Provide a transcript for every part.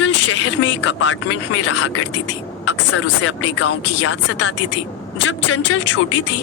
चंचल शहर में एक अपार्टमेंट में रहा करती थी। अक्सर उसे अपने गांव की याद सताती थी। जब चंचल छोटी थी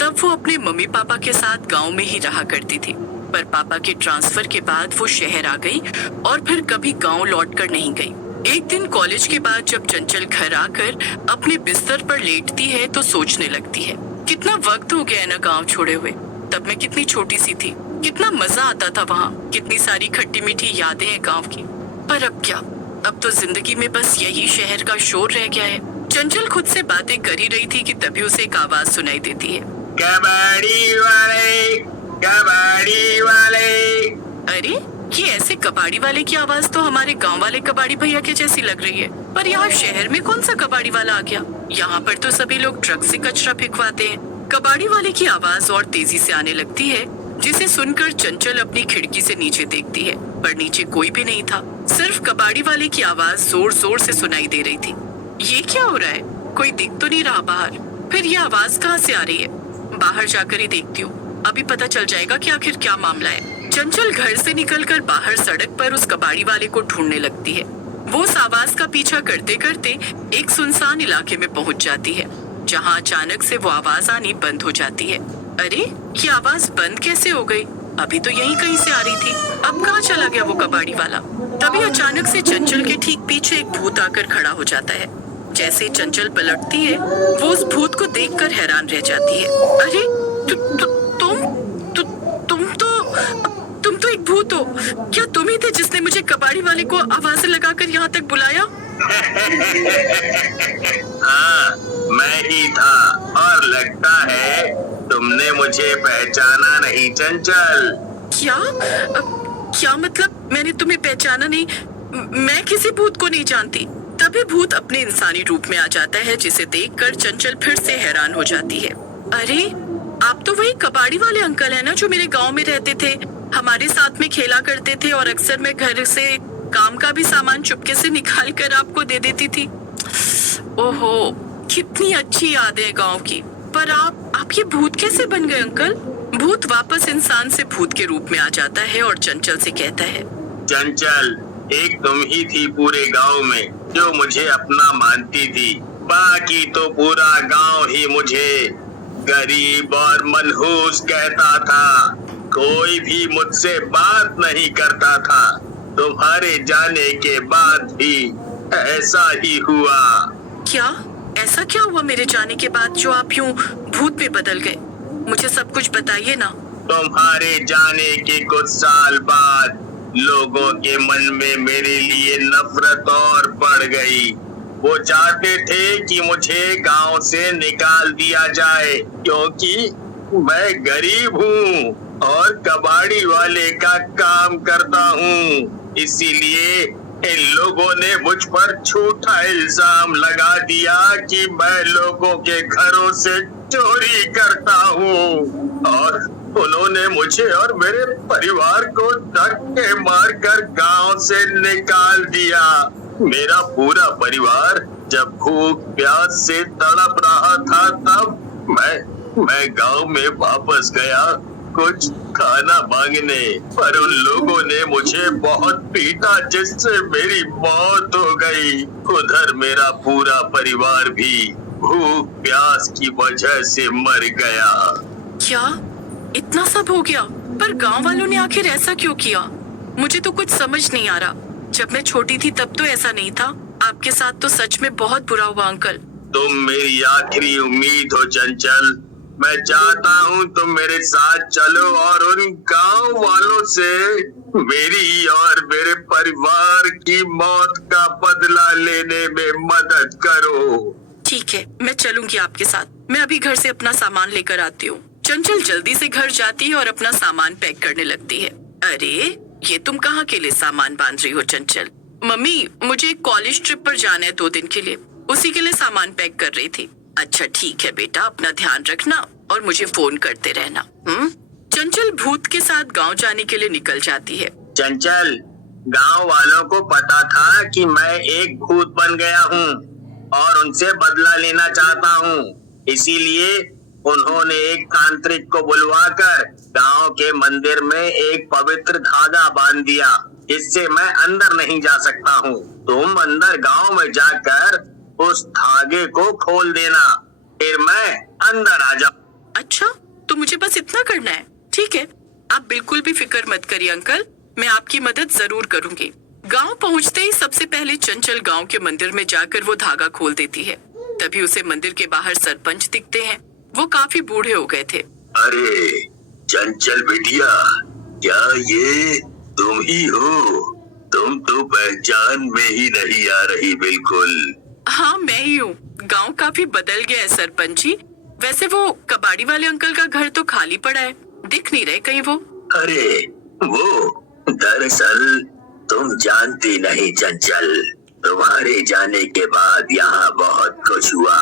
तब वो अपने मम्मी पापा के साथ गांव में ही रहा करती थी, पर पापा के ट्रांसफर के बाद वो शहर आ गई और फिर कभी गांव लौट कर नहीं गई। एक दिन कॉलेज के बाद जब चंचल घर आकर अपने बिस्तर पर लेटती है तो सोचने लगती है, कितना वक्त हो गया है ना गांव छोड़े हुए। तब मैं कितनी छोटी सी थी, कितना मजा आता था वहाँ, कितनी सारी खट्टी मीठी यादें हैं गांव की। पर अब क्या, अब तो जिंदगी में बस यही शहर का शोर रह गया है। चंचल खुद से बातें कर ही रही थी कि तभी उसे एक आवाज सुनाई देती है, कबाड़ी वाले, कबाड़ी वाले। अरे ये ऐसे कबाड़ी वाले की आवाज तो हमारे गांव वाले कबाड़ी भैया के जैसी लग रही है। पर यहाँ शहर में कौन सा कबाड़ी वाला आ गया? यहाँ पर तो सभी लोग ट्रक से कचरा फेंकवाते हैं। कबाड़ी वाले की आवाज और तेजी से आने लगती है, जिसे सुनकर चंचल अपनी खिड़की से नीचे देखती है, पर नीचे कोई भी नहीं था। सिर्फ कबाड़ी वाले की आवाज जोर जोर से सुनाई दे रही थी। ये क्या हो रहा है? कोई दिख तो नहीं रहा बाहर। फिर ये आवाज कहाँ से आ रही है? बाहर जाकर ही देखती हूँ, अभी पता चल जाएगा कि आखिर क्या मामला है। चंचल घर से निकलकर बाहर सड़क पर उस कबाड़ी वाले को ढूंढने लगती है। वो उस आवाज का पीछा करते करते एक सुनसान इलाके में पहुंच जाती है, जहाँ अचानक से वो आवाज आनी बंद हो जाती है। अरे ये आवाज बंद कैसे हो गई? अभी तो यहीं कहीं से आ रही थी, अब कहाँ चला गया वो कबाड़ी वाला? तभी अचानक से चंचल के ठीक पीछे एक भूत आकर खड़ा हो जाता है। जैसे चंचल पलटती है, वो उस भूत को देखकर हैरान रह जाती है। अरे तुम तो एक भूत हो। क्या तुम ही थे जिसने मुझे कबाड़ी वाले को आवाज़ें लगाकर यहाँ तक बुलाया? हाँ, मैं ही था। और लगता है तुमने मुझे पहचाना नहीं चंचल। क्या मतलब मैंने तुम्हें पहचाना नहीं? मैं किसी भूत को नहीं जानती। तभी भूत अपने इंसानी रूप में आ जाता है, जिसे देखकर चंचल फिर से हैरान हो जाती है। अरे आप तो वही कबाड़ी वाले अंकल हैं ना, जो मेरे गांव में रहते थे, हमारे साथ में खेला करते थे और अक्सर मैं घर से काम का भी सामान चुपके से निकाल कर आपको दे देती थी। ओहो, कितनी अच्छी याद है गांव की। पर आप ये भूत कैसे बन गए अंकल? भूत वापस इंसान से भूत के रूप में आ जाता है और चंचल से कहता है, चंचल, एक तुम ही थी पूरे गांव में जो मुझे अपना मानती थी। बाकी तो पूरा गांव ही मुझे गरीब और मनहूस कहता था। कोई भी मुझसे बात नहीं करता था। तुम्हारे जाने के बाद भी ऐसा ही हुआ। क्या ऐसा क्या हुआ मेरे जाने के बाद जो आप यूं भूत में बदल गए? मुझे सब कुछ बताइए ना। तुम्हारे जाने के कुछ साल बाद लोगों के मन में मेरे लिए नफरत और बढ़ गई। वो चाहते थे कि मुझे गांव से निकाल दिया जाए, क्योंकि मैं गरीब हूँ और कबाड़ी वाले का काम करता हूँ। इसीलिए इन लोगों ने मुझ पर झूठा इल्जाम लगा दिया कि मैं लोगों के घरों से चोरी करता हूँ, और उन्होंने मुझे और मेरे परिवार को धक्के मारकर गांव से निकाल दिया। मेरा पूरा परिवार जब भूख प्यास से तड़प रहा था, तब मैं गांव में वापस गया कुछ खाना मांगने, पर उन लोगों ने मुझे बहुत पीटा, जिससे मेरी मौत हो गई। उधर मेरा पूरा परिवार भी भूख प्यास की वजह से मर गया। क्या इतना सब हो गया? पर गांव वालों ने आखिर ऐसा क्यों किया? मुझे तो कुछ समझ नहीं आ रहा। जब मैं छोटी थी तब तो ऐसा नहीं था। आपके साथ तो सच में बहुत बुरा हुआ अंकल। तुम मेरी आखिरी उम्मीद हो चंचल। मैं चाहता हूँ तुम मेरे साथ चलो और उन गांव वालों से मेरी और मेरे परिवार की मौत का बदला लेने में मदद करो। ठीक है, मैं चलूंगी आपके साथ। मैं अभी घर से अपना सामान लेकर आती हूँ। चंचल जल्दी से घर जाती है और अपना सामान पैक करने लगती है। अरे ये तुम कहाँ के लिए सामान बांध रही हो चंचल? मम्मी, मुझे एक कॉलेज ट्रिप पर जाना है 2 दिन के लिए, उसी के लिए सामान पैक कर रही थी। अच्छा ठीक है बेटा, अपना ध्यान रखना और मुझे फोन करते रहना। चंचल भूत के साथ गांव जाने के लिए निकल जाती है। चंचल, गांव वालों को पता था कि मैं एक भूत बन गया हूँ और उनसे बदला लेना चाहता हूँ। इसीलिए उन्होंने एक तांत्रिक को बुलवाकर गांव के मंदिर में एक पवित्र धागा बांध दिया, इससे मैं अंदर नहीं जा सकता हूँ। तुम अंदर गांव में जाकर उस धागे को खोल देना, फिर मैं अंदर आ जाऊँ। अच्छा, तो मुझे बस इतना करना है। ठीक है, आप बिल्कुल भी फिक्र मत करिए अंकल, मैं आपकी मदद जरूर करूंगी। गांव पहुंचते ही सबसे पहले चंचल गांव के मंदिर में जाकर वो धागा खोल देती है। तभी उसे मंदिर के बाहर सरपंच दिखते हैं। वो काफी बूढ़े हो गए थे। अरे चंचल बिटिया, क्या ये तुम ही हो? तुम तो पहचान में ही नहीं आ रही बिल्कुल। हाँ, मैं ही हूँ। गांव काफी बदल गया है सरपंच जी। वैसे वो कबाड़ी वाले अंकल का घर तो खाली पड़ा है, दिख नहीं रहे कहीं वो। अरे वो दरअसल तुम जानती नहीं चंचल, तुम्हारे जाने के बाद यहाँ बहुत कुछ हुआ।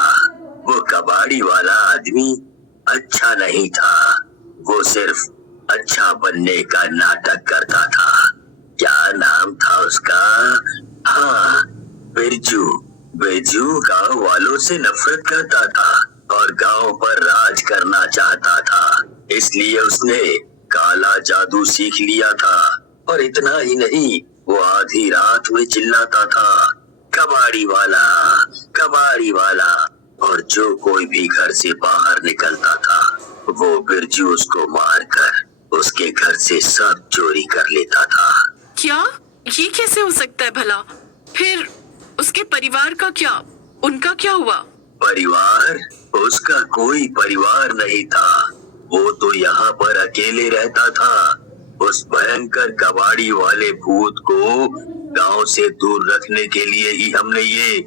वो कबाड़ी वाला आदमी अच्छा नहीं था, वो सिर्फ अच्छा बनने का नाटक करता था। क्या नाम था उसका? हाँ, बिरजू। बिरजू गांव वालों से नफरत करता था और गांव पर राज करना चाहता था, इसलिए उसने काला जादू सीख लिया था। और इतना ही नहीं, वो आधी रात में चिल्लाता था, कबाड़ी वाला, कबाड़ी वाला। और जो कोई भी घर से बाहर निकलता था, वो बिरजू उसको मारकर उसके घर से सब चोरी कर लेता था। क्या? ये कैसे हो सकता है भला? फिर उसके परिवार का क्या? उनका क्या हुआ? परिवार? उसका कोई परिवार नहीं था, वो तो यहाँ पर अकेले रहता था। उस भयंकर कबाड़ी वाले भूत को गांव से दूर रखने के लिए ही हमने ये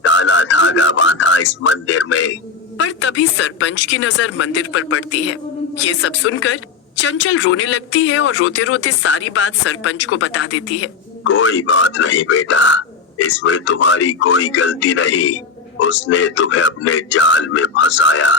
काला धागा बांधा इस मंदिर में। पर तभी सरपंच की नजर मंदिर पर पड़ती है। ये सब सुनकर चंचल रोने लगती है और रोते रोते सारी बात सरपंच को बता देती है। कोई बात नहीं बेटा, इसमें तुम्हारी कोई गलती नहीं। उसने तुम्हें अपने जाल में फंसाया,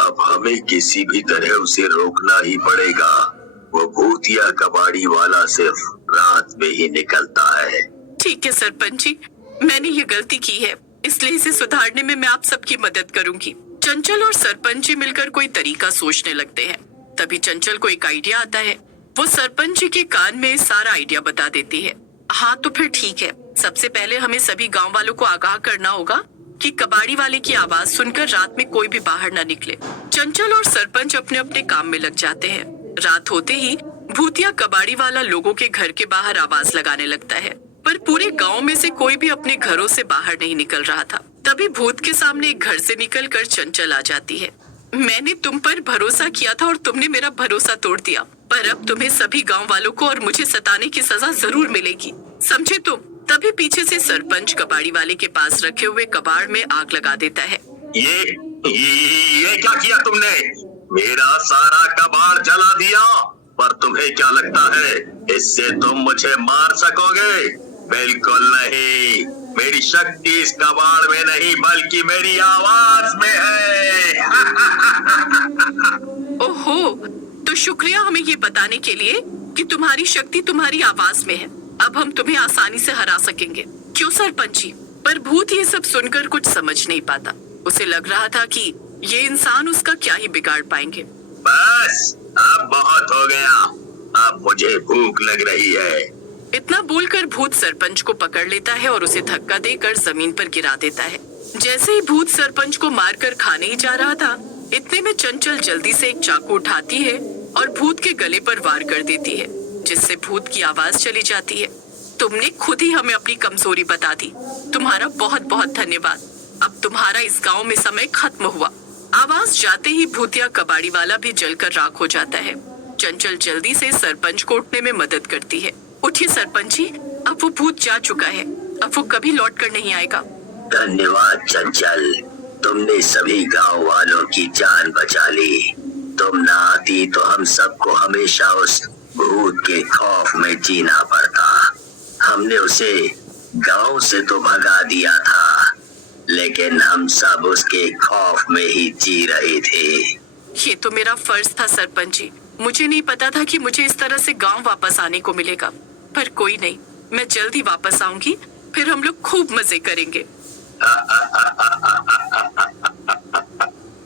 अब हमें किसी भी तरह उसे रोकना ही पड़ेगा। वो भूतिया कबाड़ी वाला सिर्फ रात में ही निकलता है। ठीक है सरपंच जी, मैंने ये गलती की है, इसलिए इसे सुधारने में मैं आप सबकी मदद करूंगी। चंचल और सरपंच जी मिलकर कोई तरीका सोचने लगते हैं। तभी चंचल को एक आइडिया आता है। वो सरपंच जी के कान में सारा आइडिया बता देती है। हाँ तो फिर ठीक है, सबसे पहले हमें सभी गांव वालों को आगाह करना होगा कि कबाड़ी वाले की आवाज सुनकर रात में कोई भी बाहर न निकले। चंचल और सरपंच अपने अपने काम में लग जाते हैं। रात होते ही भूतिया कबाड़ी वाला लोगों के घर के बाहर आवाज लगाने लगता है, पर पूरे गांव में से कोई भी अपने घरों से बाहर नहीं निकल रहा था। तभी भूत के सामने एक घर से निकलकर चंचल आ जाती है। मैंने तुम पर भरोसा किया था और तुमने मेरा भरोसा तोड़ दिया, पर अब तुम्हें सभी गांव वालों को और मुझे सताने की सजा जरूर मिलेगी, समझे तुम? तभी पीछे से सरपंच कबाड़ी वाले के पास रखे हुए कबाड़ में आग लगा देता है। ये क्या किया तुमने? मेरा सारा कबाड़ जला दिया। पर तुम्हें क्या लगता है इससे तुम मुझे मार सकोगे? बिल्कुल नहीं। मेरी शक्ति इस कबाड़ में नहीं बल्कि मेरी आवाज में है। ओहो, तो शुक्रिया हमें ये बताने के लिए कि तुम्हारी शक्ति तुम्हारी आवाज में है। अब हम तुम्हें आसानी से हरा सकेंगे, क्यों सरपंच जी? पर भूत ये सब सुनकर कुछ समझ नहीं पाता। उसे लग रहा था कि ये इंसान उसका क्या ही बिगाड़ पाएंगे। बस अब बहुत हो गया, अब मुझे भूख लग रही है। इतना बोलकर भूत सरपंच को पकड़ लेता है और उसे धक्का देकर जमीन पर गिरा देता है। जैसे ही भूत सरपंच को मारकर खाने ही जा रहा था, इतने में चंचल जल्दी से एक चाकू उठाती है और भूत के गले पर वार कर देती है, जिससे भूत की आवाज चली जाती है। तुमने खुद ही हमें अपनी कमजोरी बता दी, तुम्हारा बहुत बहुत धन्यवाद। अब तुम्हारा इस गांव में समय खत्म हुआ। आवाज जाते ही भूतिया कबाड़ी वाला भी जलकर राख हो जाता है। चंचल जल्दी से सरपंच को उठने में मदद करती है। उठिए सरपंच जी, अब वो भूत जा चुका है, अब वो कभी लौट कर नहीं आएगा। धन्यवाद चंचल, तुमने सभी गांव वालों की जान बचा ली। तुम ना आती तो हम सबको हमेशा उस भूत के खौफ में जीना पड़ता। हमने उसे गांव से तो भगा दिया था, लेकिन हम सब उसके खौफ में ही जी रहे थे। ये तो मेरा फर्ज था सरपंच जी, मुझे नहीं पता था कि मुझे इस तरह से गांव वापस आने को मिलेगा। पर कोई नहीं, मैं जल्द ही वापस आऊंगी, फिर हम लोग खूब मजे करेंगे।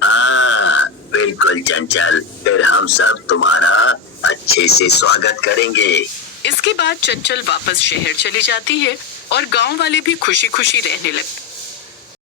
हाँ बिल्कुल चंचल, फिर हम सब तुम्हारा अच्छे से स्वागत करेंगे। इसके बाद चंचल वापस शहर चली जाती है और गांव वाले भी खुशी खुशी रहने लगते।